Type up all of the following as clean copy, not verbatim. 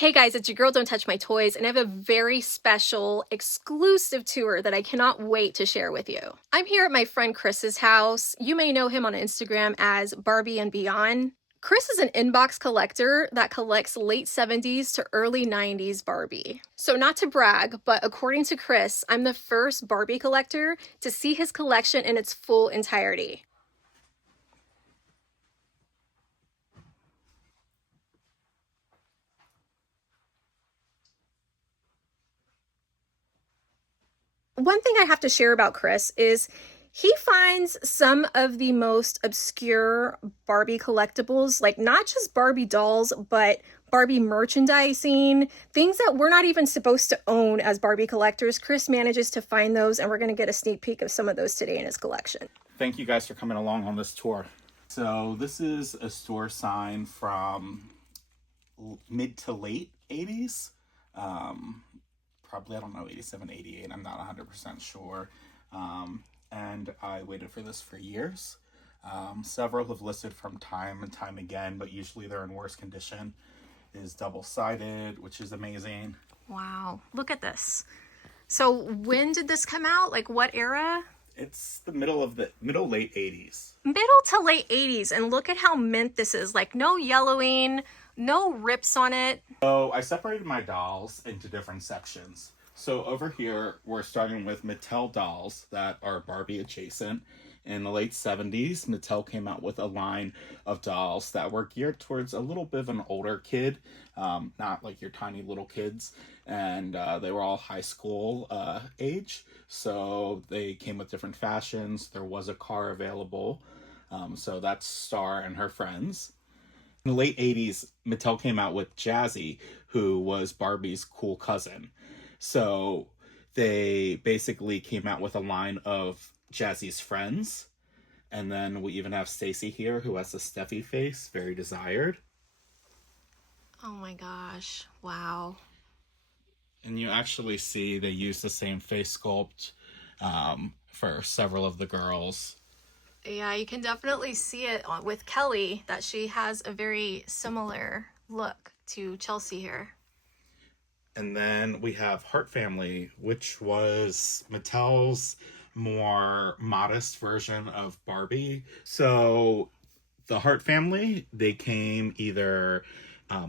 Hey guys, it's your girl Don't Touch My Toys, and I have a very special, exclusive tour that I cannot wait to share with you. I'm here at my friend Chris's house. You may know him on Instagram as Barbieandbeyond. Chris is an inbox collector that collects late 70s to early 90s Barbie. So not to brag, but according to Chris, I'm the first Barbie collector to see his collection in its full entirety. One thing I have to share about Chris is he finds some of the most obscure Barbie collectibles, like not just Barbie dolls, but Barbie merchandising, things that we're not even supposed to own as Barbie collectors. Chris manages to find those, and we're going to get a sneak peek of some of those today in his collection. Thank you guys for coming along on this tour. So this is a store sign from mid to late 80s. Probably, I don't know, 87, 88. I'm not 100% sure. And I waited for this for years. Several have listed from time and time again, but usually they're in worse condition. It is double-sided, which is amazing. Wow, look at this. So when did this come out? Like what era? It's the middle late 80s. Middle to late 80s, and look at how mint this is. Like no yellowing, no rips on it. So I separated my dolls into different sections. So over here, we're starting with Mattel dolls that are Barbie adjacent. In the late 70s, Mattel came out with a line of dolls that were geared towards a little bit of an older kid, not like your tiny little kids. And they were all high school age. So they came with different fashions. There was a car available. So that's Star and her friends. In the late 80s, Mattel came out with Jazzy, who was Barbie's cool cousin. So they basically came out with a line of Jazzy's friends. And then we even have Stacy here, who has a Steffi face, very desired. Oh my gosh, wow. And you actually see they use the same face sculpt for several of the girls. Yeah, you can definitely see it with Kelly that she has a very similar look to Chelsea here. And then we have Heart Family, which was Mattel's more modest version of Barbie. So the Heart Family, they came either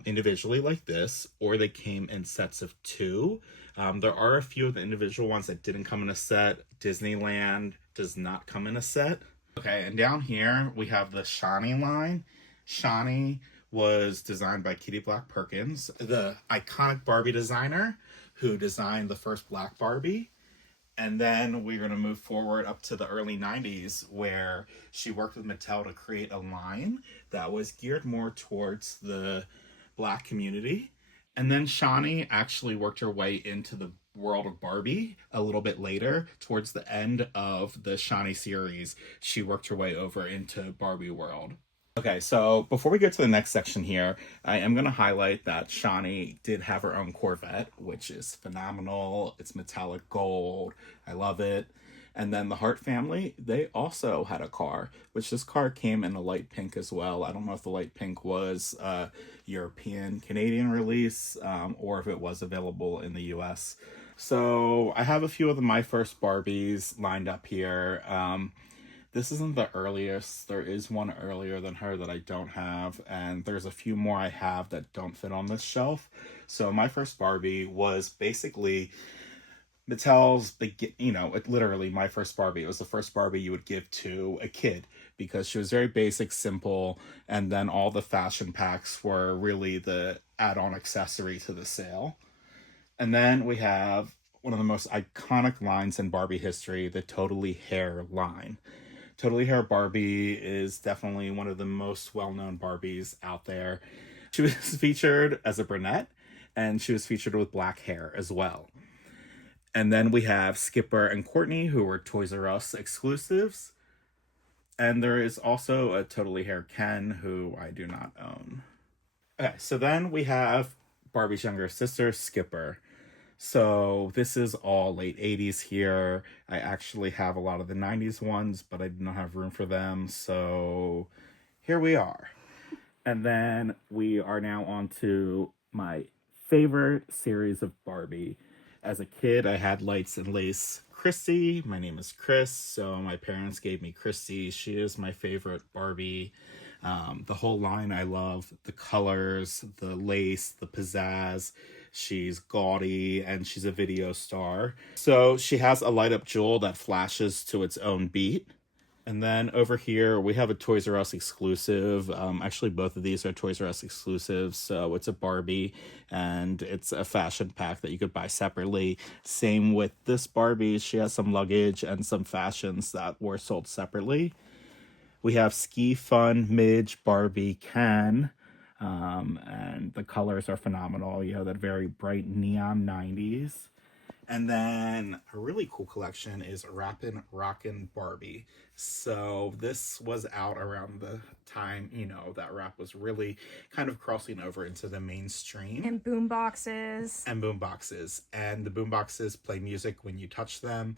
individually like this, or they came in sets of two. There are a few of the individual ones that didn't come in a set. Disneyland does not come in a set. Okay, and down here we have the Shawnee line. Shawnee was designed by Kitty Black Perkins, the iconic Barbie designer who designed the first Black Barbie. And then we're going to move forward up to the early 90s where she worked with Mattel to create a line that was geared more towards the Black community. And then Shawnee actually worked her way into the world of Barbie a little bit later. Towards the end of the Shawnee series, she worked her way over into Barbie world. Okay, so before we get to the next section here, I am going to highlight that Shawnee did have her own Corvette, which is phenomenal. It's metallic gold. I love it. And then the Hart family, they also had a car, which this car came in a light pink as well. I don't know if the light pink was European, Canadian release, or if it was available in the US. So I have a few of my first Barbies lined up here. This isn't the earliest. There is one earlier than her that I don't have, and there's a few more I have that don't fit on this shelf. So my first Barbie was basically Mattel's, literally my first Barbie. It was the first Barbie you would give to a kid because she was very basic, simple, and then all the fashion packs were really the add-on accessory to the sale. And then we have one of the most iconic lines in Barbie history, the Totally Hair line. Totally Hair Barbie is definitely one of the most well-known Barbies out there. She was featured as a brunette, and she was featured with black hair as well. And then we have Skipper and Courtney, who were Toys R Us exclusives. And there is also a Totally Hair Ken, who I do not own. Okay, so then we have Barbie's younger sister, Skipper. So this is all late 80s here. I actually have a lot of the 90s ones, but I do not have room for them. So here we are. And then we are now on to my favorite series of Barbie. As a kid, I had Lights and Lace Christy. My name is Chris, so my parents gave me Christy. She is my favorite Barbie. The whole line I love, the colors, the lace, the pizzazz. She's gaudy and she's a video star. So she has a light up jewel that flashes to its own beat. And then over here, we have a Toys R Us exclusive. Actually, both of these are Toys R Us exclusives. So it's a Barbie and it's a fashion pack that you could buy separately. Same with this Barbie. She has some luggage and some fashions that were sold separately. We have Ski Fun Midge Barbie Ken. And the colors are phenomenal. You have that very bright neon 90s. And then a really cool collection is Rappin' Rockin' Barbie. So this was out around the time, that rap was really kind of crossing over into the mainstream. And boom boxes. And boom boxes. And the boom boxes play music when you touch them.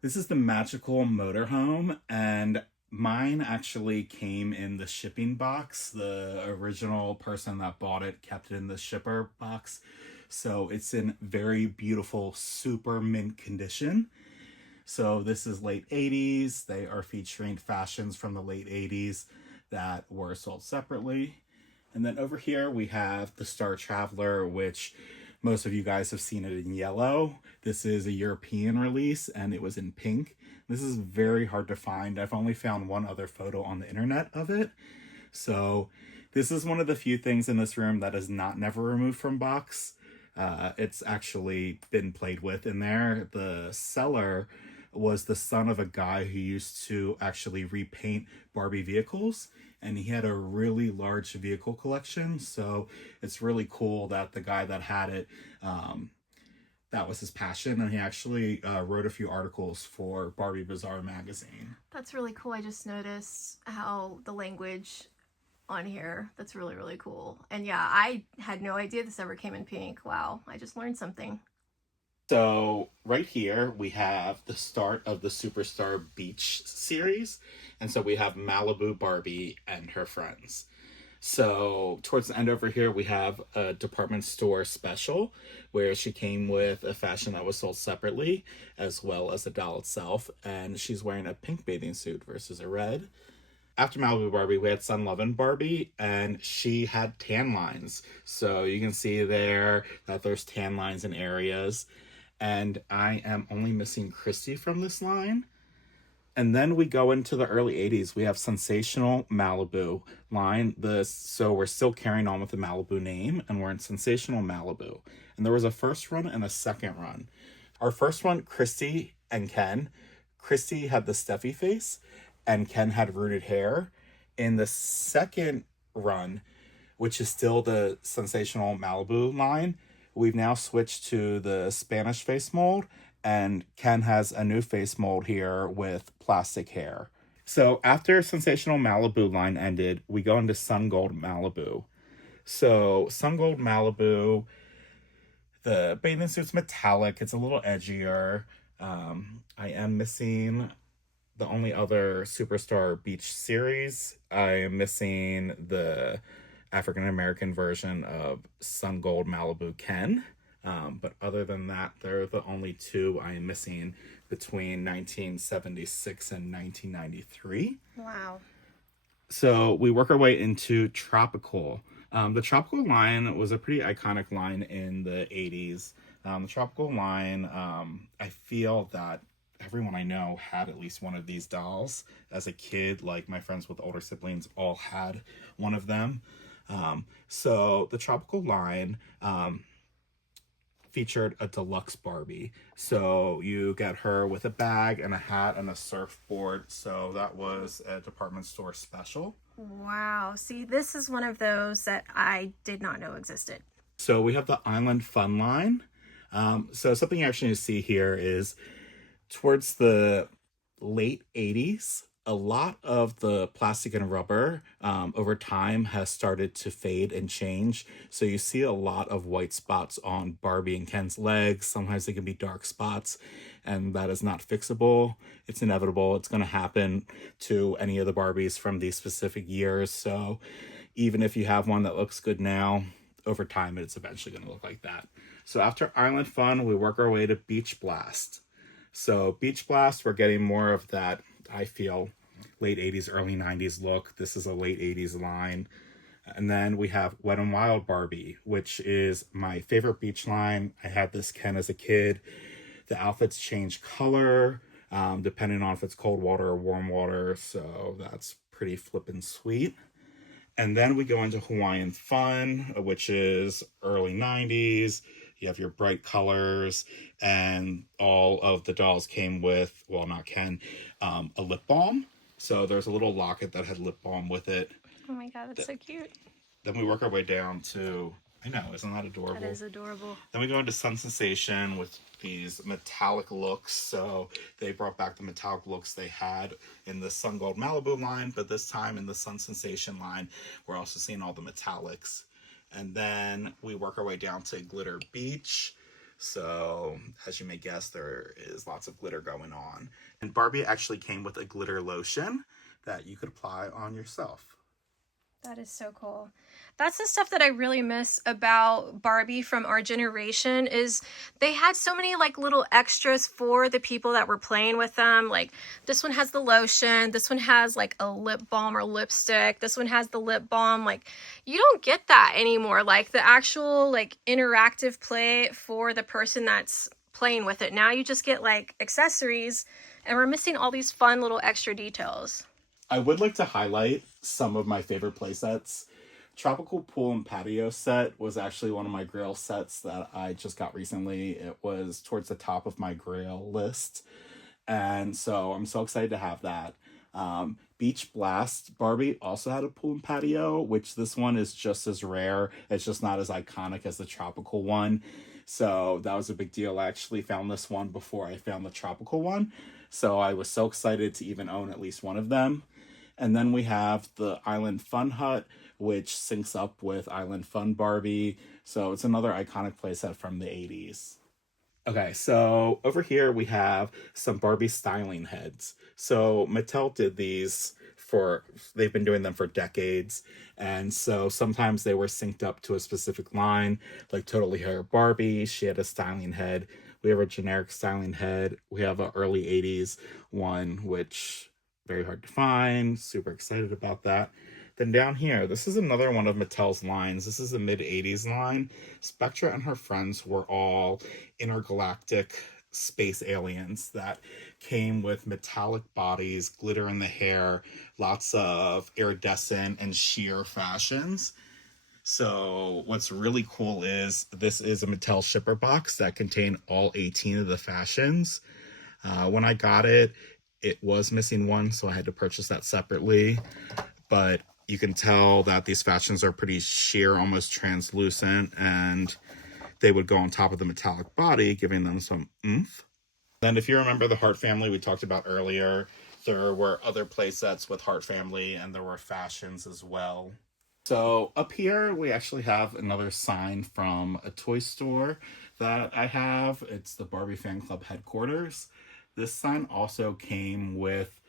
This is the magical motorhome, and mine actually came in the shipping box. The original person that bought it kept it in the shipper box. So it's in very beautiful, super mint condition. So this is late 80s. They are featuring fashions from the late 80s that were sold separately. And then over here we have the Star Traveler, which most of you guys have seen it in yellow. This is a European release and it was in pink. This is very hard to find. I've only found one other photo on the internet of it. So this is one of the few things in this room that is not never removed from box. It's actually been played with in there. The seller was the son of a guy who used to actually repaint Barbie vehicles, and he had a really large vehicle collection. So it's really cool that the guy that had it, that was his passion, and he actually wrote a few articles for Barbie Bazaar magazine. That's really cool. I just noticed how the language on here, that's really, really cool. And yeah, I had no idea this ever came in pink. Wow, I just learned something. So right here, we have the start of the Superstar Beach series. And so we have Malibu Barbie and her friends. So towards the end over here, we have a department store special where she came with a fashion that was sold separately, as well as the doll itself. And she's wearing a pink bathing suit versus a red. After Malibu Barbie, we had Sun Lovin' Barbie, and she had tan lines. So you can see there that there's tan lines in areas. And I am only missing Christy from this line. And then we go into the early 80s. We have Sensational Malibu line. So we're still carrying on with the Malibu name, and we're in Sensational Malibu. And there was a first run and a second run. Our first one, Christy and Ken. Christy had the Steffi face, and Ken had rooted hair. In the second run, which is still the Sensational Malibu line, we've now switched to the Spanish face mold, and Ken has a new face mold here with plastic hair. So after Sensational Malibu line ended, we go into Sun Gold Malibu. So Sun Gold Malibu, the bathing suit's metallic. It's a little edgier. I am missing the only other Superstar Beach series. I am missing the African American version of Sun Gold Malibu Ken. But other than that, they're the only two I am missing between 1976 and 1993. Wow. So we work our way into Tropical. The Tropical line was a pretty iconic line in the 80s. The Tropical line, I feel that everyone I know had at least one of these dolls. As a kid, like my friends with older siblings all had one of them. So the Tropical line featured a deluxe Barbie. So you get her with a bag and a hat and a surfboard. So that was a department store special. Wow. See, this is one of those that I did not know existed. So we have the Island Fun line. So something you actually see here is towards the late 80s, a lot of the plastic and rubber over time has started to fade and change. So you see a lot of white spots on Barbie and Ken's legs. Sometimes they can be dark spots, and that is not fixable. It's inevitable. It's going to happen to any of the Barbies from these specific years. So even if you have one that looks good now, over time it's eventually going to look like that. So after Island Fun, we work our way to Beach Blast. So Beach Blast, we're getting more of that, I feel, late 80s, early 90s look. This is a late 80s line. And then we have Wet n Wild Barbie, which is my favorite beach line. I had this Ken as a kid. The outfits change color depending on if it's cold water or warm water. So that's pretty flippin' sweet. And then we go into Hawaiian Fun, which is early 90s. You have your bright colors, and all of the dolls came with, well, not Ken, a lip balm. So there's a little locket that had lip balm with it. Oh my god, that's so cute. Then we work our way down to, I know, isn't that adorable? That is adorable. Then we go into Sun Sensation with these metallic looks. So they brought back the metallic looks they had in the Sun Gold Malibu line, but this time in the Sun Sensation line, we're also seeing all the metallics. And then we work our way down to Glitter Beach. So as you may guess, there is lots of glitter going on. And Barbie actually came with a glitter lotion that you could apply on yourself. That is so cool. That's the stuff that I really miss about Barbie from our generation, is they had so many like little extras for the people that were playing with them. Like this one has the lotion, this one has like a lip balm or lipstick, this one has the lip balm. Like you don't get that anymore. Like the actual like interactive play for the person that's playing with it. Now you just get like accessories, and we're missing all these fun little extra details. I would like to highlight some of my favorite play sets. Tropical Pool and Patio set was actually one of my Grail sets that I just got recently. It was towards the top of my Grail list. And so I'm so excited to have that. Beach Blast Barbie also had a pool and patio, which this one is just as rare. It's just not as iconic as the tropical one. So that was a big deal. I actually found this one before I found the tropical one. So I was so excited to even own at least one of them. And then we have the Island Fun Hut, which syncs up with Island Fun Barbie. So it's another iconic playset from the 80s. Okay, so over here we have some Barbie styling heads. So Mattel did these they've been doing them for decades. And so sometimes they were synced up to a specific line, like Totally Hair Barbie, she had a styling head. We have a generic styling head. We have an early 80s one, which very hard to find. Super excited about that. Then down here, this is another one of Mattel's lines. This is a mid-80s line. Spectra and her friends were all intergalactic space aliens that came with metallic bodies, glitter in the hair, lots of iridescent and sheer fashions. So what's really cool is this is a Mattel shipper box that contained all 18 of the fashions. When I got it, it was missing one, so I had to purchase that separately. But you can tell that these fashions are pretty sheer, almost translucent, and they would go on top of the metallic body, giving them some oomph. Then if you remember the Heart Family we talked about earlier, there were other play sets with Heart Family, and there were fashions as well. So up here, we actually have another sign from a toy store that I have. It's the Barbie Fan Club headquarters. This sign also came with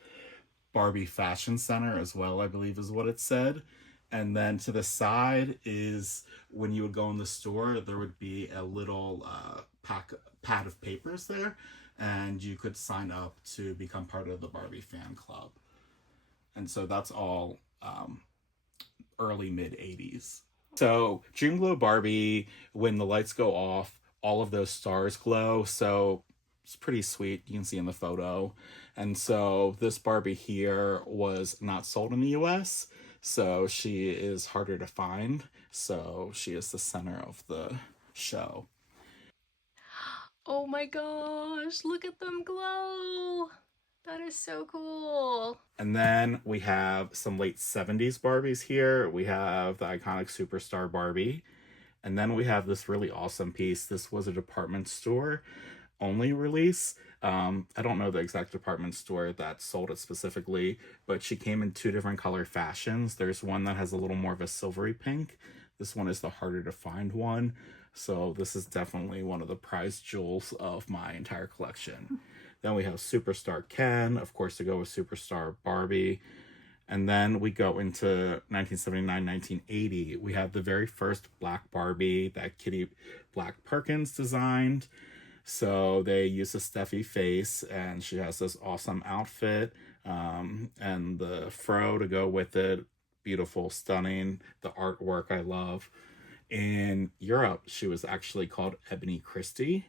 Barbie Fashion Center as well, I believe is what it said. And then to the side is when you would go in the store, there would be a little pad of papers there, and you could sign up to become part of the Barbie Fan Club. And so that's all early mid 80s. So Dream Glow Barbie, when the lights go off, all of those stars glow. So it's pretty sweet. You can see in the photo. And so this Barbie here was not sold in the US. So she is harder to find. So she is the center of the show. Oh my gosh, look at them glow. That is so cool. And then we have some late 70s Barbies here. We have the iconic Superstar Barbie. And then we have this really awesome piece. This was a department store only release. I don't know the exact department store that sold it specifically, but she came in two different color fashions. There's one that has a little more of a silvery pink. This one is the harder to find one. So this is definitely one of the prized jewels of my entire collection. Then we have Superstar Ken, of course, to go with Superstar Barbie. And then we go into 1979, 1980. We have the very first Black Barbie that Kitty Black Perkins designed. So they use a Steffi face, and she has this awesome outfit, and the fro to go with it. Beautiful, stunning. The artwork I love. In Europe, she was actually called Ebony Christie,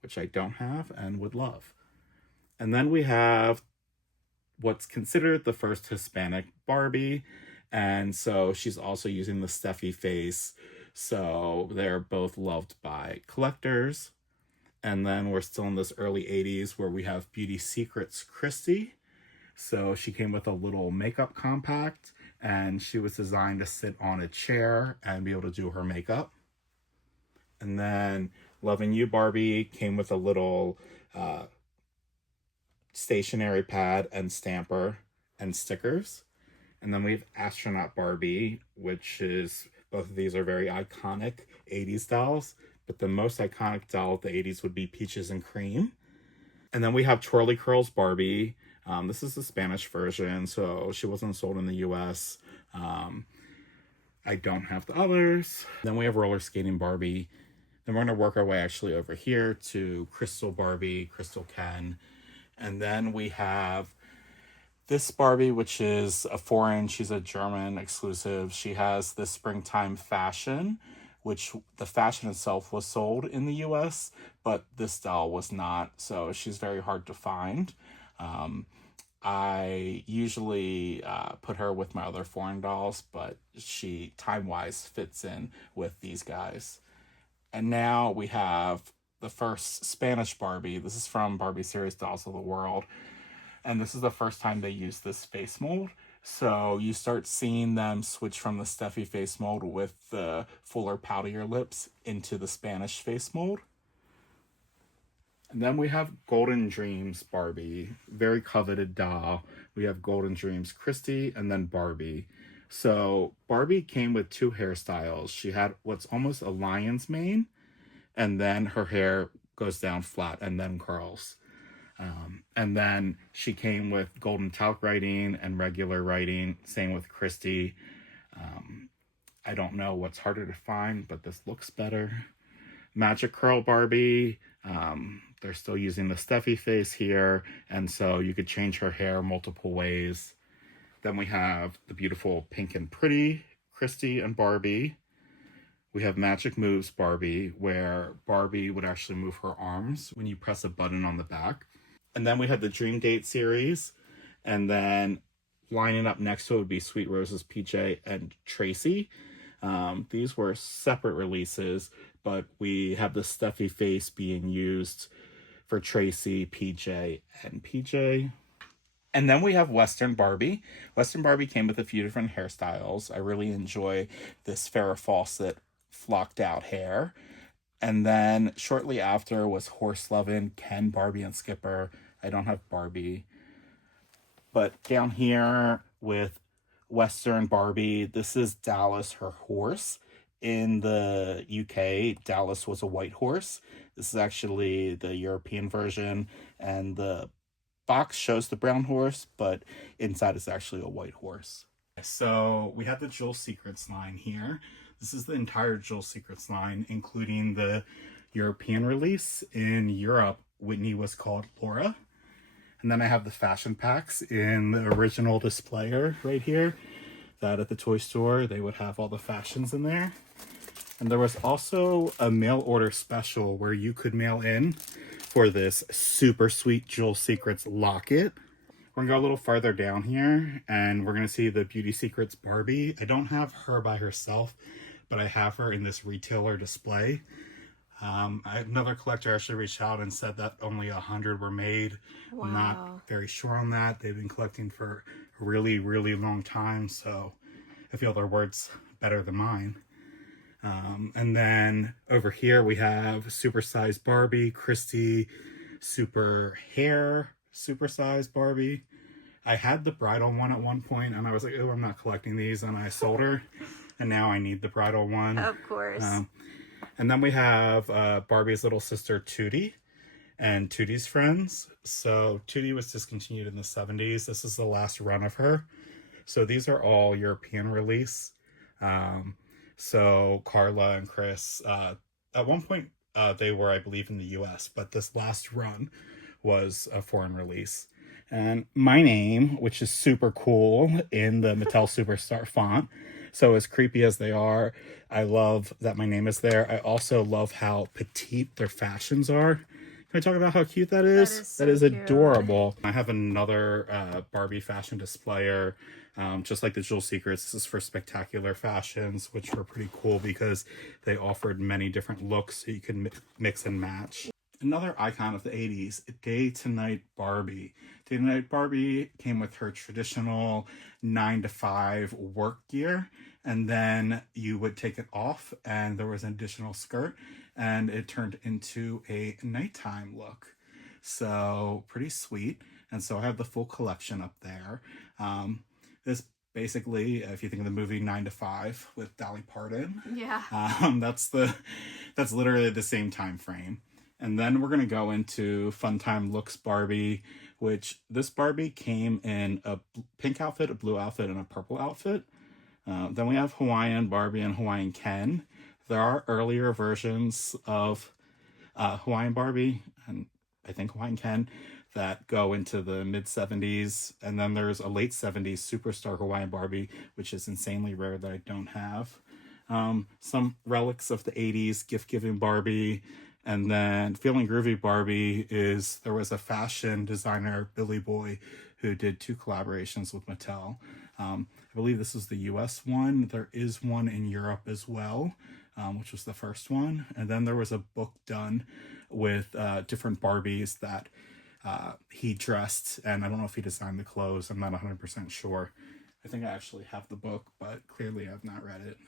which I don't have and would love. And then we have what's considered the first Hispanic Barbie. And so she's also using the Steffi face. So they're both loved by collectors. And then we're still in this early 80s where we have Beauty Secrets Christie. So she came with a little makeup compact, and she was designed to sit on a chair and be able to do her makeup. And then Loving You Barbie came with a little stationery pad and stamper and stickers. And then we have Astronaut Barbie, which is, both of these are very iconic 80s dolls, but the most iconic doll of the 80s would be Peaches and Cream. And then we have Twirly Curls Barbie. This is the Spanish version, so she wasn't sold in the US. I don't have the others. Then we have Roller Skating Barbie. Then we're going to work our way actually over here to Crystal Barbie, Crystal Ken. And then we have this Barbie, which is a foreign. She's a German exclusive. She has the springtime fashion, which the fashion itself was sold in the US, but this doll was not. So she's very hard to find. I usually put her with my other foreign dolls, but she time-wise fits in with these guys. And now we have the first Spanish Barbie. This is from Barbie Series Dolls of the World. And this is the first time they use this face mold. So you start seeing them switch from the Steffi face mold with the fuller, poutier lips into the Spanish face mold. And then we have Golden Dreams Barbie, very coveted doll. We have Golden Dreams Christie and then Barbie. So Barbie came with two hairstyles. She had what's almost a lion's mane, and then her hair goes down flat and then curls. And then she came with golden talc writing and regular writing. Same with Christie. I don't know what's harder to find, but this looks better. Magic Curl Barbie. They're still using the Steffi face here, and so you could change her hair multiple ways. Then we have the beautiful Pink and Pretty Christie and Barbie. We have Magic Moves Barbie, where Barbie would actually move her arms when you press a button on the back. And then we have the Dream Date series, and then lining up next to it would be Sweet Roses PJ and Tracy. These were separate releases, but we have the Steffi face being used for Tracy, PJ, and PJ. And then we have Western Barbie. Western Barbie came with a few different hairstyles. I really enjoy this Farrah Fawcett flocked out hair. And then shortly after was Horse Lovin', Ken, Barbie, and Skipper. I don't have Barbie. But down here with Western Barbie, this is Dallas, her horse. In the UK, Dallas was a white horse. This is actually the European version, and the box shows the brown horse, but inside is actually a white horse. So we have the Jewel Secrets line here. This is the entire Jewel Secrets line, including the European release. In Europe, Whitney was called Laura. And then I have the fashion packs in the original displayer right here, that at the toy store, they would have all the fashions in there. And there was also a mail order special where you could mail in for this super sweet Jewel Secrets locket. We're gonna go a little farther down here, and we're gonna see the Beauty Secrets Barbie. I don't have her by herself, but I have her in this retailer display. Another collector actually reached out and said that only 100 were made. Wow. I'm not very sure on that. They've been collecting for a really, really long time, so I feel their word's better than mine. And then over here we have supersized Barbie, Christie, super hair, supersized Barbie. I had the bridal one at one point, and I was like, oh, I'm not collecting these, and I sold her, and now I need the bridal one. Of course. And then we have Barbie's little sister, Tootie, and Tootie's friends. So Tootie was discontinued in the 70s. This is the last run of her. So these are all European release. So Carla and Chris, at one point, they were, I believe, in the US, but this last run was a foreign release. And my name, which is super cool in the Mattel Superstar font, so as creepy as they are, I love that my name is there. I also love how petite their fashions are. Can I talk about how cute that is? That is so That is cute. adorable. I have another Barbie fashion displayer, just like the Jewel Secrets. This is for Spectacular Fashions, which were pretty cool because they offered many different looks so you can mix and match. Another icon of the 80s, Day to Night Barbie. Day to Night Barbie came with her traditional 9 to 5 work gear, and then you would take it off and there was an additional skirt and it turned into a nighttime look. So pretty sweet. And so I have the full collection up there. This basically, if you think of the movie 9 to 5 with Dolly Parton, Yeah. That's literally the same time frame. And then we're going to go into Fun Time Looks Barbie, which this Barbie came in a pink outfit, a blue outfit, and a purple outfit. Then we have Hawaiian Barbie and Hawaiian Ken. There are earlier versions of Hawaiian Barbie and I think Hawaiian Ken that go into the mid-70s. And then there's a late 70s Superstar Hawaiian Barbie, which is insanely rare that I don't have. Some relics of the 80s, gift-giving Barbie. And then Feeling Groovy Barbie is, there was a fashion designer, Billy Boy, who did 2 collaborations with Mattel. I believe this is the US one. There is one in Europe as well, which was the first one. And then there was a book done with different Barbies that he dressed. And I don't know if he designed the clothes. I'm not 100% sure. I think I actually have the book, but clearly I've not read it.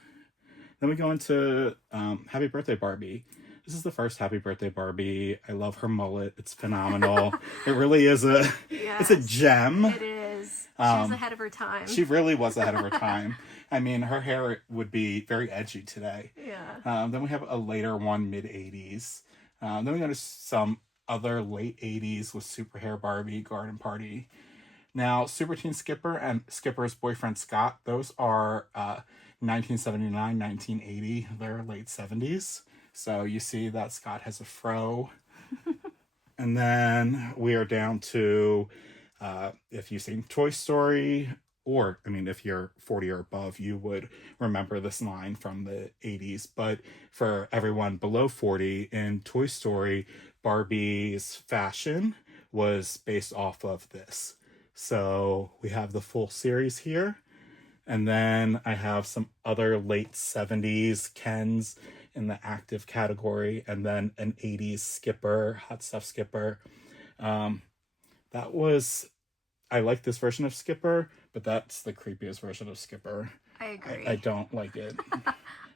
Then we go into Happy Birthday Barbie. This is the first Happy Birthday Barbie. I love her mullet. It's phenomenal. It really is it's a gem. It is. She was ahead of her time. She really was ahead of her time. I mean, her hair would be very edgy today. Yeah. Then we have a later one, mid-80s. Then we go to some other late 80s with Super Hair Barbie, Garden Party. Now, Super Teen Skipper and Skipper's boyfriend Scott, those are 1979, 1980. They're late 70s. So you see that Scott has a fro. And then we are down to, if you've seen Toy Story, or, I mean, if you're 40 or above, you would remember this line from the 80s. But for everyone below 40, in Toy Story, Barbie's fashion was based off of this. So we have the full series here. And then I have some other late 70s Kens in the active category, and then an 80s Skipper, Hot Stuff Skipper. I like this version of Skipper, but that's the creepiest version of Skipper. I agree. I don't like it.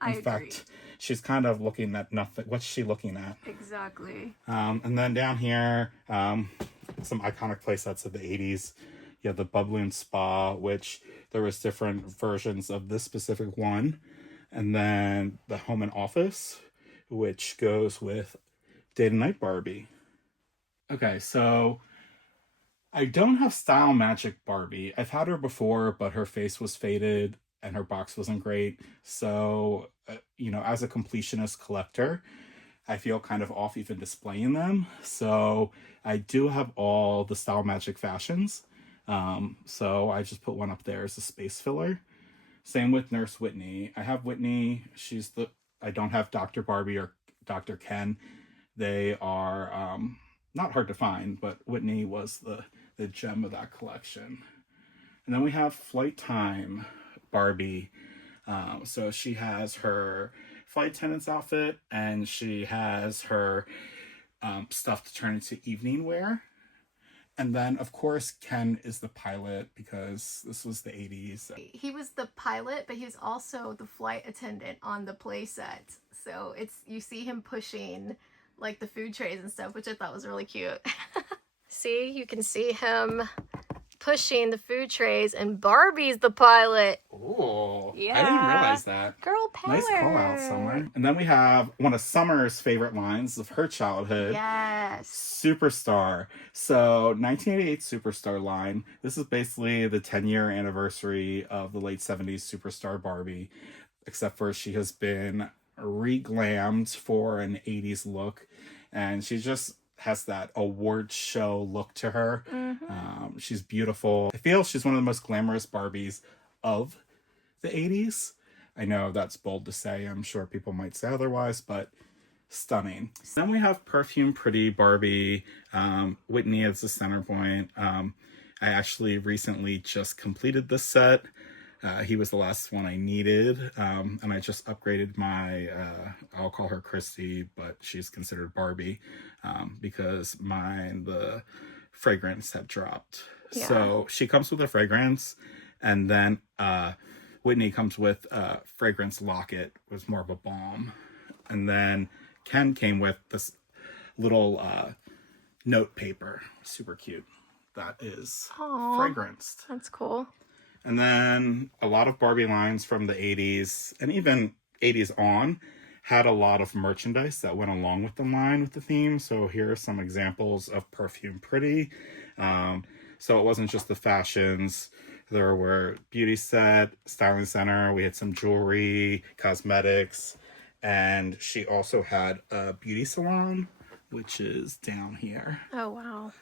I In agree. fact, she's kind of looking at nothing. What's she looking at? Exactly. And then down here, some iconic playsets of the 80s. You have the Bubbloon Spa, which there was different versions of this specific one. And then the Home and Office, which goes with Day to Night Barbie. Okay, so I don't have Style Magic Barbie. I've had her before, but her face was faded and her box wasn't great. So, as a completionist collector, I feel kind of off even displaying them. So I do have all the Style Magic fashions. So I just put one up there as a space filler. Same with Nurse Whitney. I have Whitney. I don't have Dr. Barbie or Dr. Ken. They are not hard to find, but Whitney was the gem of that collection. And then we have Flight Time Barbie. So she has her flight attendant's outfit, and she has her stuff to turn into evening wear. And then, of course, Ken is the pilot because this was the 80s. He was the pilot, but he was also the flight attendant on the play set. So you see him pushing like the food trays and stuff, which I thought was really cute. See, you can see him pushing the food trays and Barbie's the pilot. Oh, Yeah. I didn't realize that. Girl power. Nice call out, Summer. And then we have one of Summer's favorite lines of her childhood. Yes. Superstar. So 1988 Superstar line. This is basically the 10-year anniversary of the late 70s Superstar Barbie, except for she has been reglammed for an 80s look, and she just has that award show look to her. She's beautiful. I feel she's one of the most glamorous Barbies of the 80s. I know that's bold to say. I'm sure people might say otherwise, but stunning. Then we have Perfume Pretty Barbie. Whitney as the center point. I actually recently just completed this set. He was the last one I needed, and I just upgraded my, I'll call her Christy, but she's considered Barbie, because the fragrance had dropped. Yeah. So she comes with a fragrance, and then Whitney comes with a fragrance locket, was more of a balm. And then Ken came with this little note paper, super cute, that is fragranced. That's cool. And then a lot of Barbie lines from the 80s and even 80s on had a lot of merchandise that went along with the line, with the theme. So here are some examples of Perfume Pretty. So it wasn't just the fashions. There were beauty set, styling center. We had some jewelry, cosmetics, and she also had a beauty salon, which is down here. Oh, wow.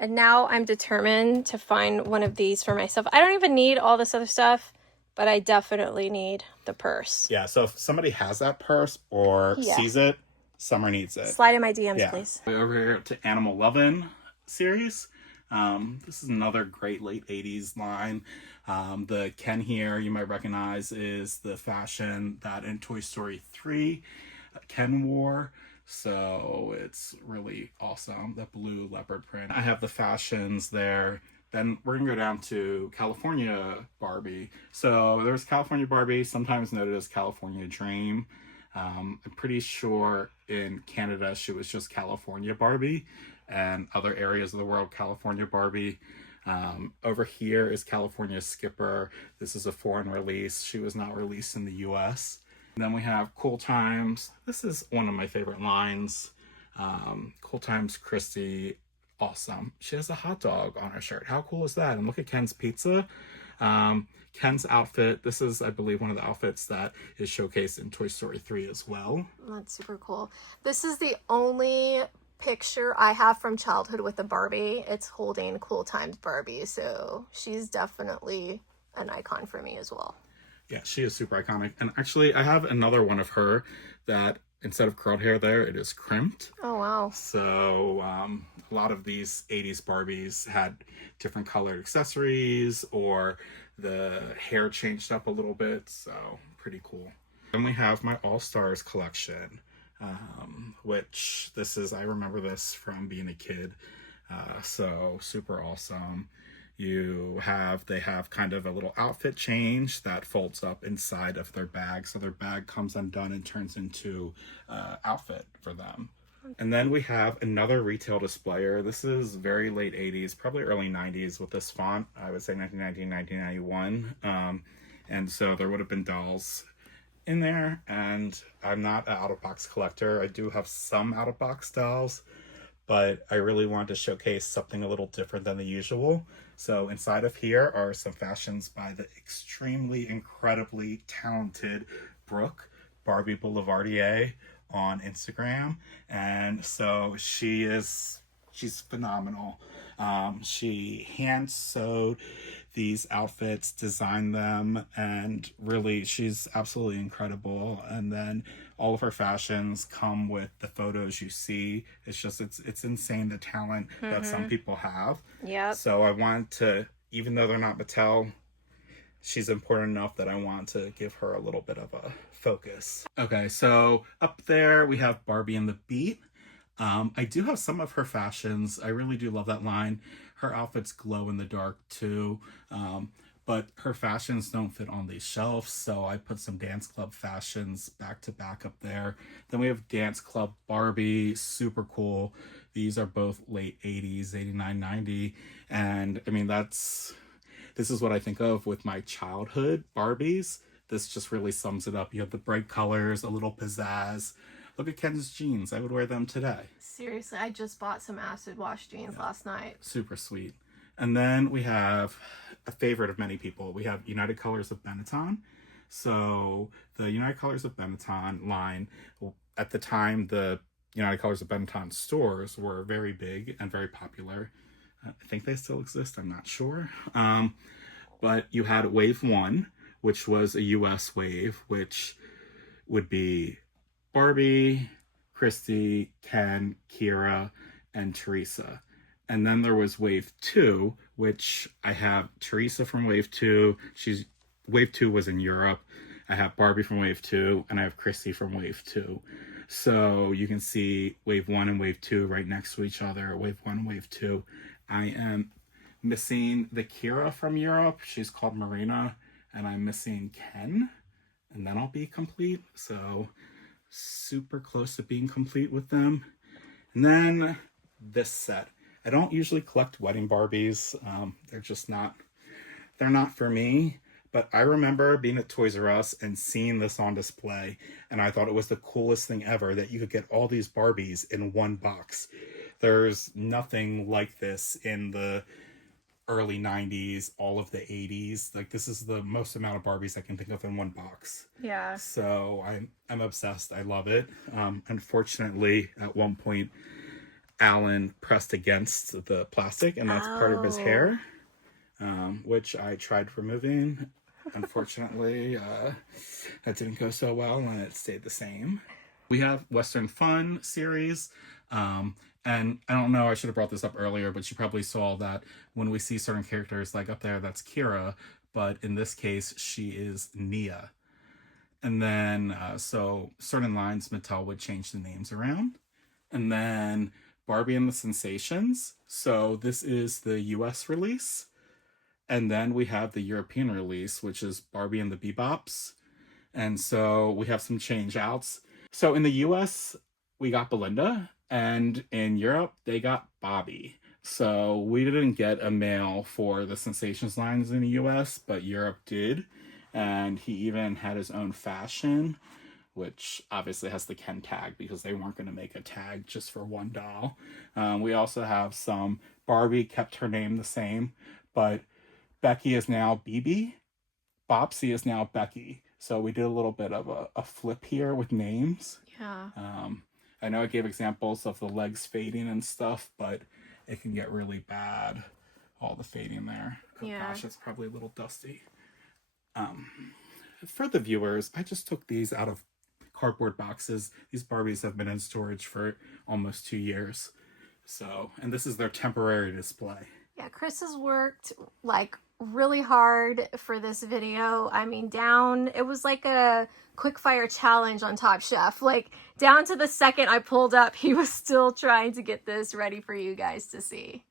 And now I'm determined to find one of these for myself. I don't even need all this other stuff, but I definitely need the purse. Yeah, so if somebody has that purse or sees it, Summer needs it. Slide in my DMs, please. Over here to Animal Lovin' series. This is another great late 80s line. The Ken here, you might recognize, is the fashion that in Toy Story 3 Ken wore. So it's really awesome, the blue leopard print. I have the fashions there. Then we're gonna go down to California Barbie. So there's California Barbie, sometimes noted as California Dream. I'm pretty sure in Canada she was just California Barbie, and other areas of the world California Barbie. Over here is California Skipper. This is a foreign release. She was not released in the US. Then we have Cool Times. This is one of my favorite lines. Cool Times Christy, awesome. She has a hot dog on her shirt. How cool is that? And look at Ken's pizza. Ken's outfit. This is, I believe, one of the outfits that is showcased in Toy Story 3 as well. That's super cool. This is the only picture I have from childhood with the Barbie. It's holding Cool Times Barbie, so she's definitely an icon for me as well. Yeah, she is super iconic. And actually, I have another one of her that instead of curled hair there, it is crimped. Oh, wow. So a lot of these 80s Barbies had different colored accessories, or the hair changed up a little bit. So pretty cool. Then we have my All-Stars collection, which I remember this from being a kid. So super awesome. They have kind of a little outfit change that folds up inside of their bag. So their bag comes undone and turns into outfit for them. And then we have another retail displayer. This is very late 80s, probably early 90s with this font. I would say 1990, 1991. And so there would have been dolls in there. And I'm not an out-of-box collector. I do have some out-of-box dolls, but I really wanted to showcase something a little different than the usual. So inside of here are some fashions by the extremely, incredibly talented Brooke Barbie Boulevardier on Instagram. And so she's phenomenal. She hand sewed these outfits, designed them, and really she's absolutely incredible. And then all of her fashions come with the photos you see. It's insane, the talent that some people have. Yeah. So I want to, even though they're not Mattel, she's important enough that I want to give her a little bit of a focus. Okay, so up there we have Barbie and the Beat. I do have some of her fashions. I really do love that line. Her outfits glow in the dark too. but her fashions don't fit on these shelves, so I put some dance club fashions back to back up there. Then we have Dance Club Barbie, super cool. These are both late 80s, 89, 90. And I mean, this is what I think of with my childhood Barbies. This just really sums it up. You have the bright colors, a little pizzazz. Look at Ken's jeans. I would wear them today. Seriously, I just bought some acid wash jeans last night. Super sweet. And then we have a favorite of many people. We have United Colors of Benetton. So the United Colors of Benetton line, at the time, the United Colors of Benetton stores were very big and very popular. I think they still exist. I'm not sure. But you had Wave 1, which was a US wave, which would be Barbie, Christy, Ken, Kira, and Teresa. And then there was Wave 2, which I have Teresa from Wave 2. Wave 2 was in Europe. I have Barbie from Wave 2, and I have Christy from Wave 2. So you can see Wave 1 and Wave 2 right next to each other. Wave 1 and Wave 2. I am missing the Kira from Europe. She's called Marina. And I'm missing Ken. And then I'll be complete. So super close to being complete with them. And then this set. I don't usually collect wedding Barbies. They're not for me. But I remember being at Toys R Us and seeing this on display. And I thought it was the coolest thing ever that you could get all these Barbies in one box. There's nothing like this in the early 90s, all of the 80s. Like, this is the most amount of Barbies I can think of in one box. Yeah. So I'm obsessed. I love it. Unfortunately, at one point, Alan pressed against the plastic, and that's part of his hair, which I tried removing. Unfortunately, that didn't go so well, and it stayed the same. We have Western Fun series. And I don't know, I should have brought this up earlier, but you probably saw that when we see certain characters, like up there, that's Kira, but in this case, she is Nia. And then, so certain lines, Mattel would change the names around. And then Barbie and the Sensations. So this is the US release. And then we have the European release, which is Barbie and the Bebops. And so we have some change outs. So in the US, we got Belinda. And in Europe, they got Bobby. So we didn't get a male for the Sensations lines in the US, but Europe did. And he even had his own fashion, which obviously has the Ken tag because they weren't going to make a tag just for one doll. We also have some Barbie kept her name the same, but Becky is now BB. Bopsy is now Becky. So we did a little bit of a flip here with names. Yeah. I know I gave examples of the legs fading and stuff, but it can get really bad, all the fading there. Oh Yeah. gosh, it's probably a little dusty. For the viewers, I just took these out of cardboard boxes. These Barbies have been in storage for almost 2 years. So, and this is their temporary display. Yeah, Chris has worked like really hard for this video. I mean, it was like a quick fire challenge on Top Chef. Like, down to the second I pulled up, he was still trying to get this ready for you guys to see.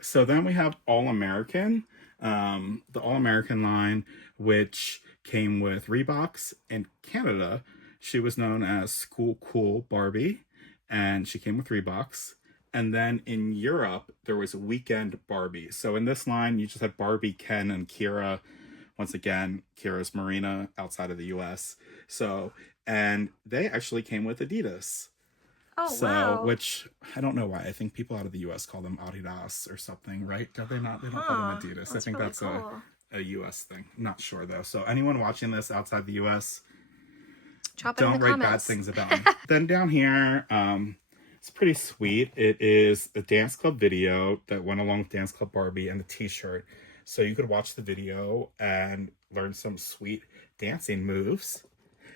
So then we have All American, the All American line, which came with Reeboks. In Canada, she was known as School Cool Barbie, and she came with Reeboks. And then in Europe, there was Weekend Barbie. So in this line, you just had Barbie, Ken, and Kira. Once again, Kira's Marina outside of the US. So, and they actually came with Adidas. Oh, So, wow. which I don't know why. I think people out of the US call them Adidas or something, right? Do they not? They don't call them Adidas. I think really that's cool. a US thing. Not sure though. So anyone watching this outside the US, Drop it in don't the write bad comments. things about me. Then down here, it's pretty sweet. It is a dance club video that went along with Dance Club Barbie and the t-shirt. So you could watch the video and learn some sweet dancing moves.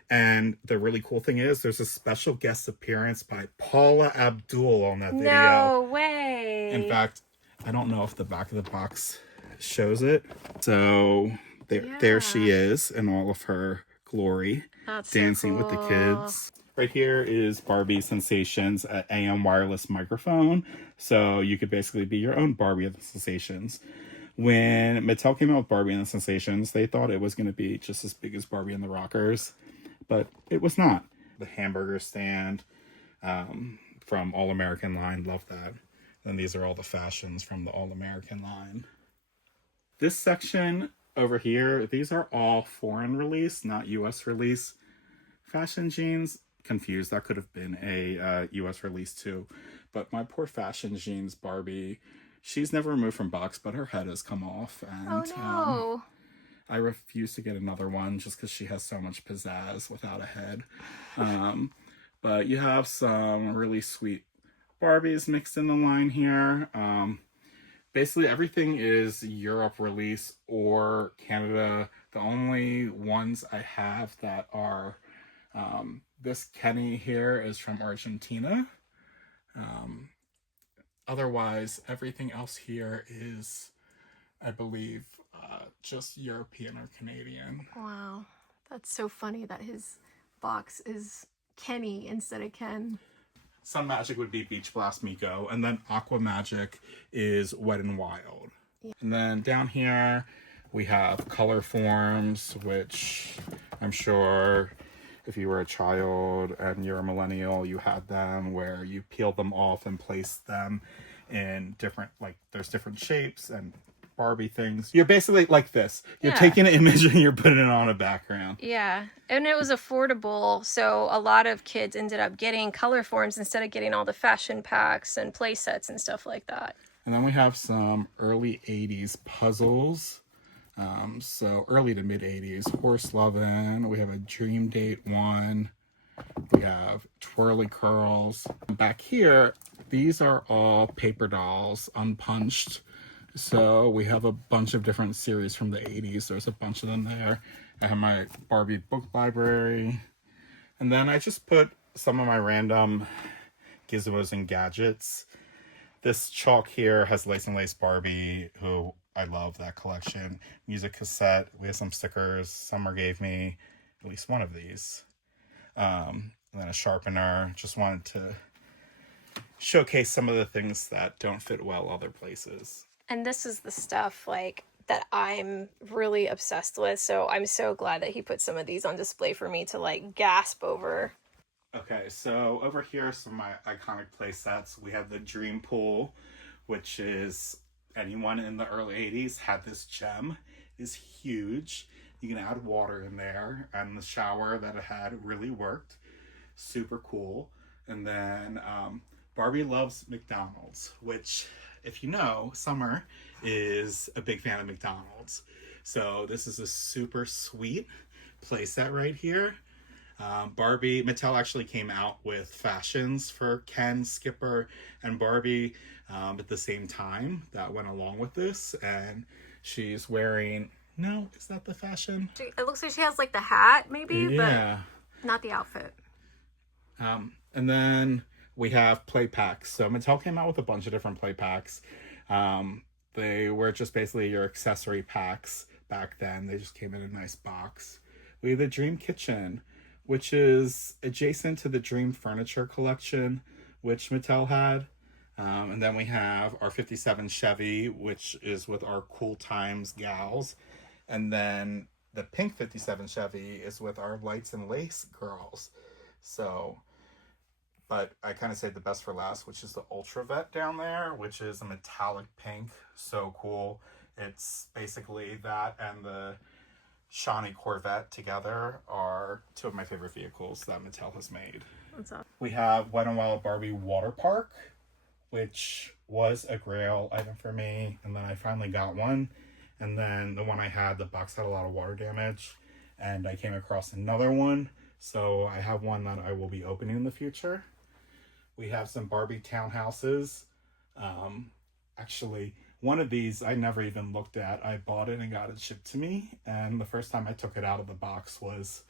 And the really cool thing is there's a special guest appearance by Paula Abdul on that video. No way. In fact, I don't know if the back of the box shows it. So there she is in all of her glory. That's so dancing with the cool. kids. Right here is Barbie Sensations AM wireless microphone. So you could basically be your own Barbie of the Sensations. When Mattel came out with Barbie and the Sensations, they thought it was going to be just as big as Barbie and the Rockers, but it was not. The hamburger stand from All American line, love that. Then these are all the fashions from the All American line. This section over here, these are all foreign release, not US release fashion jeans. Confused, that could have been a US release too. But my poor fashion jeans Barbie, she's never removed from box, but her head has come off. And Oh no. I refuse to get another one just because she has so much pizzazz without a head. But you have some really sweet Barbies mixed in the line here. Basically, everything is Europe release or Canada. The only ones I have that are this Kenny here is from Argentina. Otherwise, everything else here is, I believe, just European or Canadian. Wow. That's so funny that his box is Kenny instead of Ken. Sun Magic would be Beach Blast Miko, and then Aqua Magic is Wet and Wild. Yeah. And then down here we have Color Forms, which I'm sure if you were a child and you're a millennial, you had them where you peeled them off and placed them in different, like there's different shapes and Barbie things. You're basically like this. You're taking an image and you're putting it on a background. Yeah. And it was affordable. So a lot of kids ended up getting Color Forms instead of getting all the fashion packs and play sets and stuff like that. And then we have some early 80s puzzles. So early to mid 80s. Horse Lovin'. We have a Dream Date one. We have Twirly Curls. Back here, these are all paper dolls, unpunched. So we have a bunch of different series from the 80s. There's a bunch of them there. I have my Barbie book library. And then I just put some of my random gizmos and gadgets. This chalk here has Lace and Lace Barbie, who I love that collection. Music cassette. We have some stickers. Summer gave me at least one of these. And then a sharpener. Just wanted to showcase some of the things that don't fit well other places. And this is the stuff like that I'm really obsessed with. So I'm so glad that he put some of these on display for me to like gasp over. Okay, so over here are some of my iconic play sets. We have the Dream Pool, which is anyone in the early 80s had this gem. It is huge. You can add water in there, and the shower that it had really worked. Super cool. And then Barbie loves McDonald's, which, if you know, Summer is a big fan of McDonald's. So this is a super sweet playset right here. Mattel actually came out with fashions for Ken, Skipper, and Barbie at the same time that went along with this. And she's wearing, no, is that the fashion? It looks like she has like the hat maybe, yeah, but not the outfit. And then we have play packs. So Mattel came out with a bunch of different play packs. They were just basically your accessory packs back then. They just came in a nice box. We have the Dream Kitchen, which is adjacent to the Dream Furniture collection, which Mattel had. And then we have our 57 Chevy, which is with our Cool Times gals. And then the pink 57 Chevy is with our Lights and Lace girls. So, but I kind of saved the best for last, which is the Ultra Vet down there, which is a metallic pink. So cool. It's basically that and the Shawnee Corvette together are two of my favorite vehicles that Mattel has made. What's up? We have Wet n Wild Barbie Water Park, which was a grail item for me. And then I finally got one. And then the one I had, the box had a lot of water damage. And I came across another one. So I have one that I will be opening in the future. We have some Barbie townhouses. Actually, one of these I never even looked at. I bought it and got it shipped to me. And the first time I took it out of the box was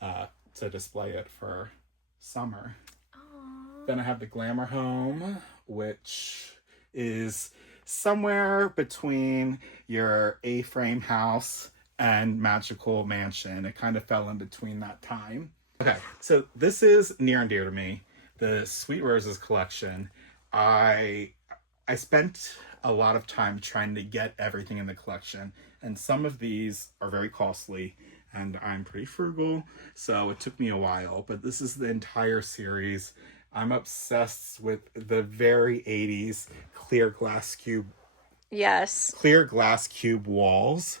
to display it for Summer. Aww. Then I have the Glamour Home, which is somewhere between your A-frame house and Magical Mansion. It kind of fell in between that time. Okay, so this is near and dear to me. The Sweet Roses collection. I I spent a lot of time trying to get everything in the collection, and some of these are very costly, and I'm pretty frugal, so it took me a while, but this is the entire series. I'm obsessed with the very 80s Yes. clear glass cube walls.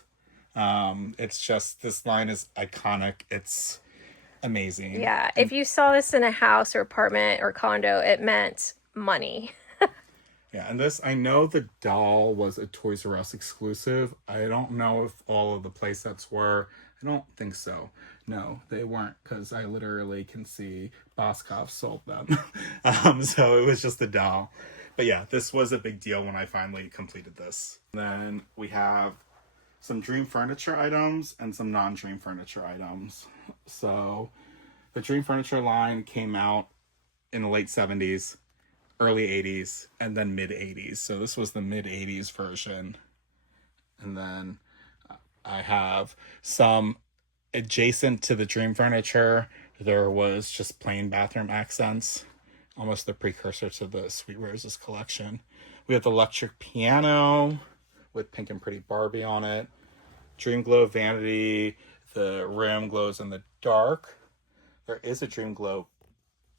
It's just, this line is iconic. It's amazing. Yeah. And If you saw this in a house or apartment or condo, it meant money. yeah, and this, I know the doll was a Toys R Us exclusive. I don't know if all of the playsets were. I don't think so. No, they weren't, because I literally can see Boscov sold them. So it was just a doll. But yeah, this was a big deal when I finally completed this. Then we have some Dream Furniture items and some non-Dream Furniture items. So the Dream Furniture line came out in the late 70s, early 80s, and then mid 80s. So this was the mid 80s version. And then I have some adjacent to the Dream Furniture. There was just plain bathroom accents, almost the precursor to the Sweet Roses collection. We have the electric piano with Pink and Pretty Barbie on it. Dream Glow vanity. The rim glows in the dark. There is a Dream Glow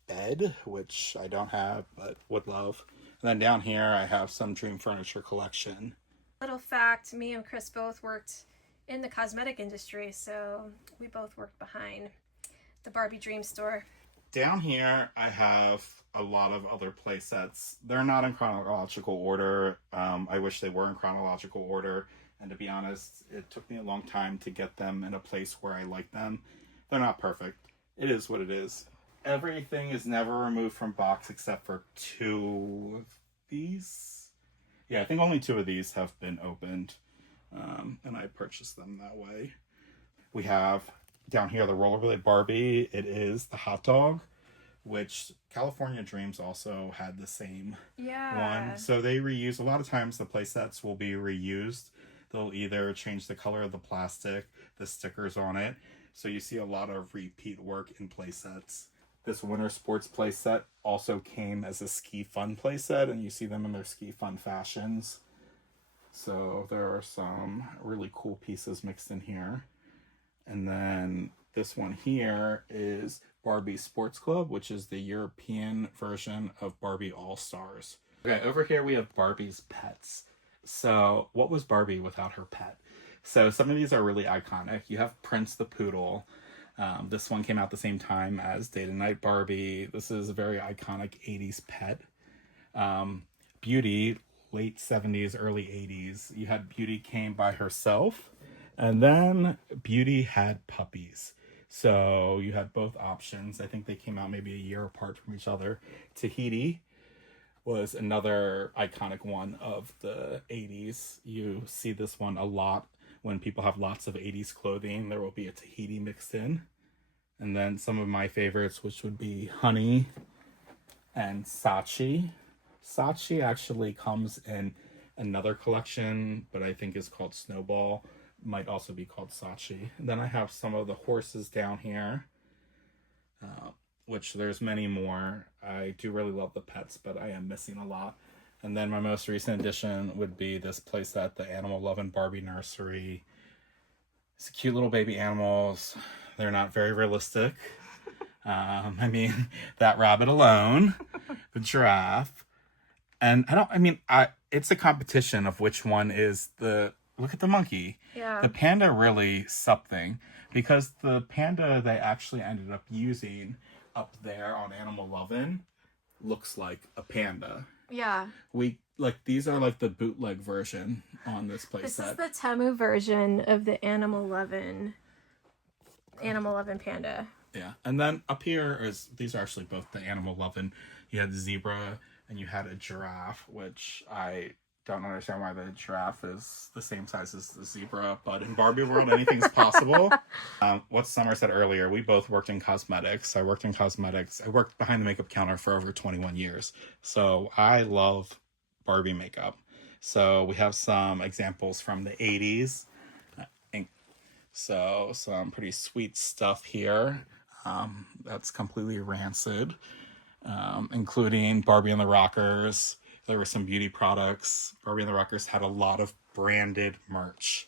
bed, which I don't have, but would love. And then down here, I have some Dream Furniture collection. Little fact, me and Chris both worked in the cosmetic industry, so we both worked behind the Barbie Dream store. Down here, I have a lot of other play sets. They're not in chronological order. I wish they were in chronological order. And to be honest, it took me a long time to get them in a place where I like them. They're not perfect. It is what it is. Everything is never removed from box except for 2 of these. Yeah, I think only 2 of these have been opened. And I purchased them that way. We have down here the Rollerblade Barbie. It is the hot dog, which California Dreams also had the same one. So they reuse, a lot of times the play sets will be reused. They'll either change the color of the plastic, the stickers on it. So you see a lot of repeat work in play sets. This Winter Sports play set also came as a Ski Fun play set, and you see them in their Ski Fun fashions. So there are some really cool pieces mixed in here. And then this one here is Barbie Sports Club, which is the European version of Barbie All-Stars. Okay, over here we have Barbie's pets. So what was Barbie without her pet? So some of these are really iconic. You have Prince the Poodle. This one came out the same time as Day to Night Barbie. This is a very iconic 80s pet. Beauty, late 70s, early 80s. You had Beauty came by herself, and then Beauty had puppies. So you had both options. I think they came out maybe a year apart from each other. Tahiti was another iconic one of the 80s. You see this one a lot when people have lots of 80s clothing. There will be a Tahiti mixed in. And then some of my favorites, which would be Honey and Sachi. Sachi actually comes in another collection, but I think is called Snowball. Might also be called Sachi. And then I have some of the horses down here, which there's many more. I do really love the pets, but I am missing a lot. And then my most recent addition would be this playset, the Animal Lovin' Barbie Nursery. It's cute little baby animals. They're not very realistic. I mean, that rabbit alone, the giraffe. And it's a competition of which one is look at the monkey. Yeah. The panda really something, because the panda they actually ended up using up there on Animal Lovin' looks like a panda. Yeah. These are like the bootleg version on this playset. This is the Temu version of the Animal Lovin' panda. Yeah. And then up here these are actually both the Animal Lovin'. You had the zebra and you had a giraffe, which I don't understand why the giraffe is the same size as the zebra, but in Barbie world, anything's possible. What Summer said earlier, we both worked in cosmetics. I worked in cosmetics. I worked behind the makeup counter for over 21 years. So I love Barbie makeup. So we have some examples from the 80s. So some pretty sweet stuff here. That's completely rancid, including Barbie and the Rockers, There were some beauty products. Barbie and the Rockers had a lot of branded merch.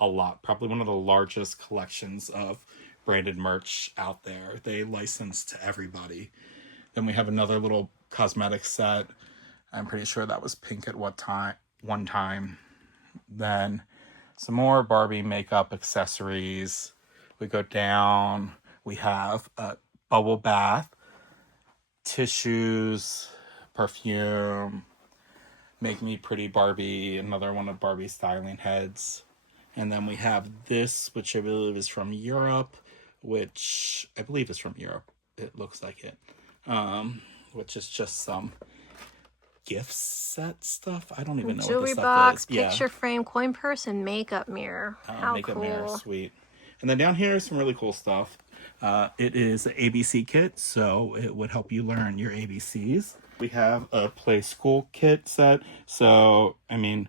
A lot. Probably one of the largest collections of branded merch out there. They licensed to everybody. Then we have another little cosmetic set. I'm pretty sure that was pink at one time. Then some more Barbie makeup accessories. We go down. We have a bubble bath, tissues, perfume, Make Me Pretty Barbie, another one of Barbie's styling heads. And then we have this, which I believe is from Europe, which I believe is from Europe. It looks like it. Which is just some gift set stuff. I don't even know Jewelry what this box, stuff is. picture frame, coin purse, and makeup mirror. How Makeup cool. mirror, sweet. And then down here is some really cool stuff. It is an ABC kit, so it would help you learn your ABCs. We have a play school kit set. So, I mean,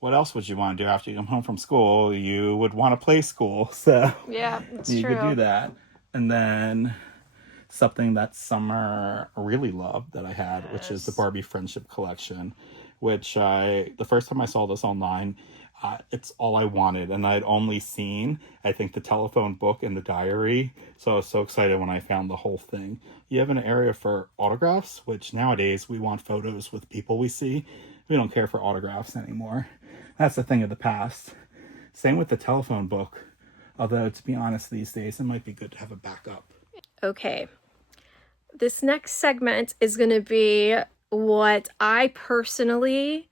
what else would you want to do after you come home from school? You would want to play school. So Yeah, it's you true. could do that. And then something that Summer really loved that I had, which is the Barbie Friendship Collection, which the first time I saw this online, it's all I wanted. And I'd only seen, I think, the telephone book and the diary. So I was so excited when I found the whole thing. You have an area for autographs, which nowadays we want photos with people we see. We don't care for autographs anymore. That's a thing of the past. Same with the telephone book. Although, to be honest, these days, it might be good to have a backup. Okay. This next segment is going to be what I personally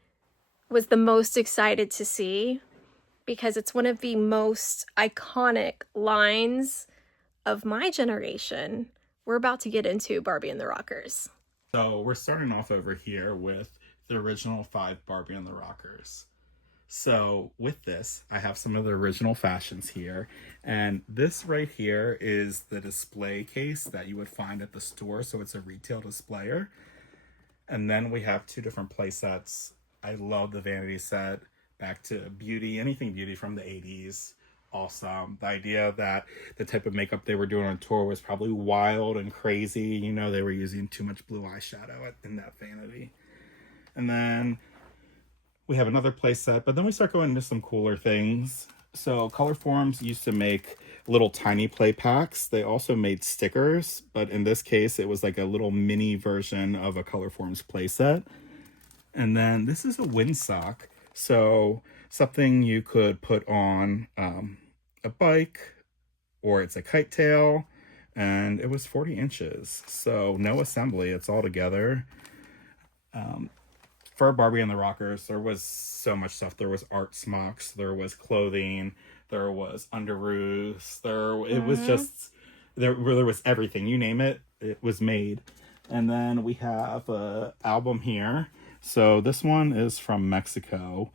was the most excited to see, because it's one of the most iconic lines of my generation. We're about to get into Barbie and the Rockers. So we're starting off over here with the original 5 Barbie and the Rockers. So with this, I have some of the original fashions here. And this right here is the display case that you would find at the store. So it's a retail displayer. And then we have 2 different play sets. I love the vanity set. Back to beauty, anything beauty from the 80s. Awesome. The idea that the type of makeup they were doing on tour was probably wild and crazy. You know, they were using too much blue eyeshadow in that vanity. And then we have another play set, but then we start going into some cooler things. So Color Forms used to make little tiny play packs. They also made stickers, but in this case, it was like a little mini version of a Color Forms play set. And then this is a windsock. So something you could put on a bike, or it's a kite tail, and it was 40 inches. So no assembly, it's all together. For Barbie and the Rockers, there was so much stuff. There was art smocks, there was clothing, there was underoos, it was just, there was everything. You name it, it was made. And then we have an album here. So this one is from Mexico.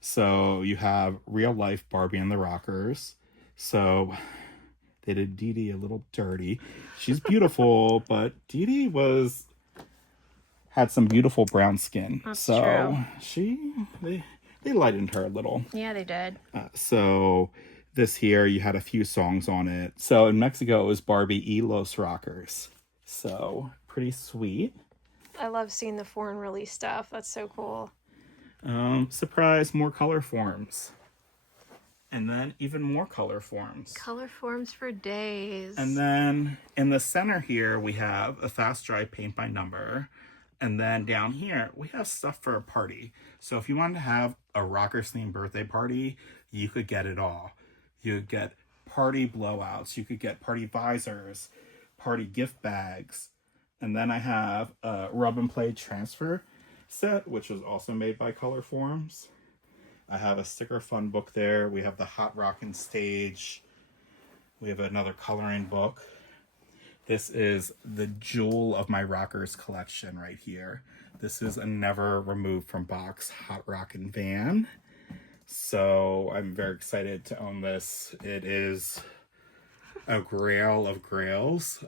So you have Real Life Barbie and the Rockers. So they did Dee Dee a little dirty. She's beautiful, but Dee Dee had some beautiful brown skin. That's so true. they lightened her a little. Yeah, they did. So this here, you had a few songs on it. So in Mexico, it was Barbie y los Rockers. So pretty sweet. I love seeing the foreign release stuff. That's so cool. Surprise, more color forms. And then even more color forms. Color forms for days. And then in the center here, we have a fast dry paint by number. And then down here, we have stuff for a party. So if you wanted to have a Rockers themed birthday party, you could get it all. You could get party blowouts. You could get party visors, party gift bags. And then I have a rub and play transfer set, which was also made by Color Forms. I have a sticker fun book there. We have the Hot Rockin' Stage. We have another coloring book. This is the jewel of my Rockers collection right here. This is a never removed from box Hot Rockin' van. So I'm very excited to own this. It is a grail of grails.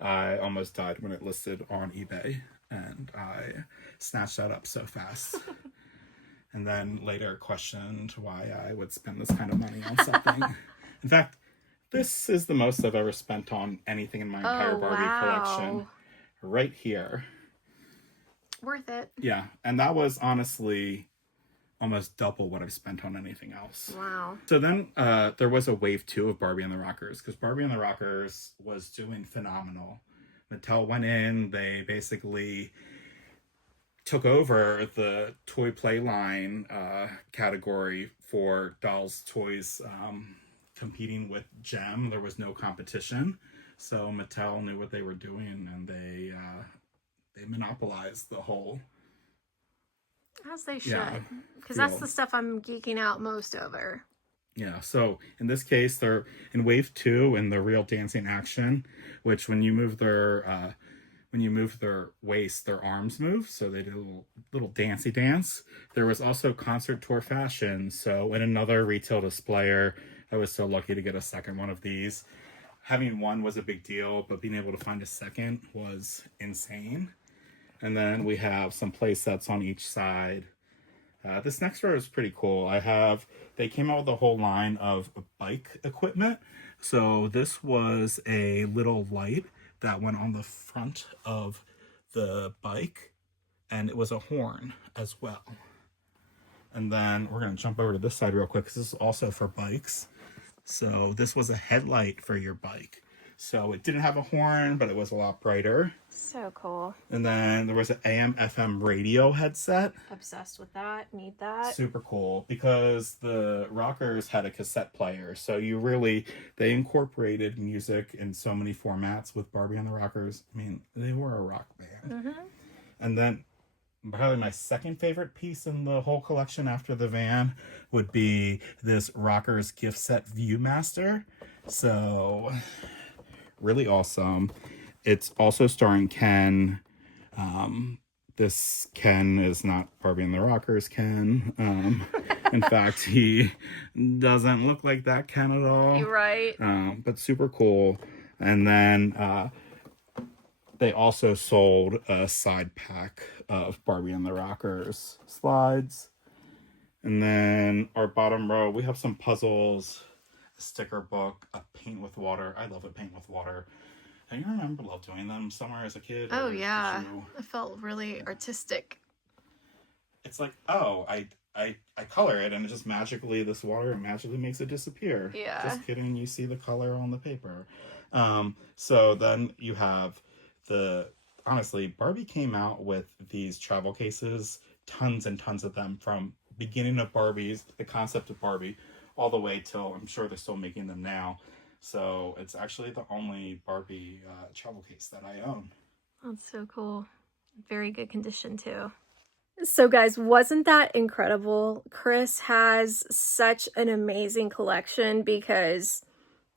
I almost died when it listed on eBay, and I snatched that up so fast. And then later questioned why I would spend this kind of money on something. In fact, this is the most I've ever spent on anything in my entire Barbie collection. Right here. Worth it. Yeah, and that was honestly almost double what I've spent on anything else. Wow. So then there was a wave 2 of Barbie and the Rockers, because Barbie and the Rockers was doing phenomenal. Mattel went in, they basically took over the toy play line category for dolls, toys, competing with Gem. There was no competition, so Mattel knew what they were doing, and they monopolized the whole. As they should, because that's the stuff I'm geeking out most over. Yeah, so in this case, they're in wave 2 in the real dancing action, which when you move their waist, their arms move, so they did a little dancey dance. There was also concert tour fashion. So in another retail displayer, I was so lucky to get a second one of these. Having one was a big deal, but being able to find a second was insane. And then we have some play sets on each side. This next row is pretty cool. They came out with a whole line of bike equipment. So this was a little light that went on the front of the bike, and it was a horn as well. And then we're going to jump over to this side real quick, because this is also for bikes. So this was a headlight for your bike. So it didn't have a horn, but it was a lot brighter. So cool. And then there was an AM FM radio headset. Obsessed with that. Need that. Super cool, because the Rockers had a cassette player. So they incorporated music in so many formats with Barbie and the Rockers. I mean, they were a rock band. Mm-hmm. And then probably my second favorite piece in the whole collection after the van would be this Rockers gift set Viewmaster. So really awesome. It's also starring Ken. This Ken is not Barbie and the Rockers Ken. In fact, he doesn't look like that Ken at all. You're right. But super cool. And then they also sold a side pack of Barbie and the Rockers slides. And then our bottom row, we have some puzzles, a sticker book, a paint with water. I love a paint with water. And you remember love doing them somewhere as a kid? Oh, yeah. It felt really artistic. It's like, oh, I color it, and it just this water magically makes it disappear. Yeah. Just kidding, you see the color on the paper. So then you have honestly, Barbie came out with these travel cases, tons and tons of them, from beginning of the concept of Barbie, all the way till, I'm sure they're still making them now. So it's actually the only Barbie travel case that I own. That's so cool. Very good condition too. So guys, wasn't that incredible? Chris has such an amazing collection because,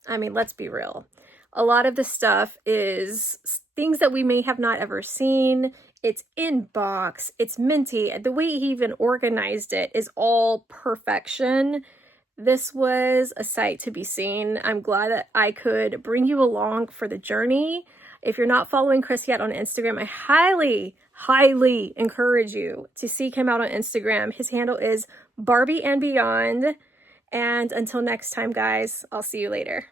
I mean, let's be real. A lot of the stuff is things that we may have not ever seen. It's in box. It's minty. The way he even organized it is all perfection. This was a sight to be seen. I'm glad that I could bring you along for the journey. If you're not following Chris yet on Instagram, I highly encourage you to seek him out on Instagram. His handle is Barbieandbeyond. And until next time, guys, I'll see you later.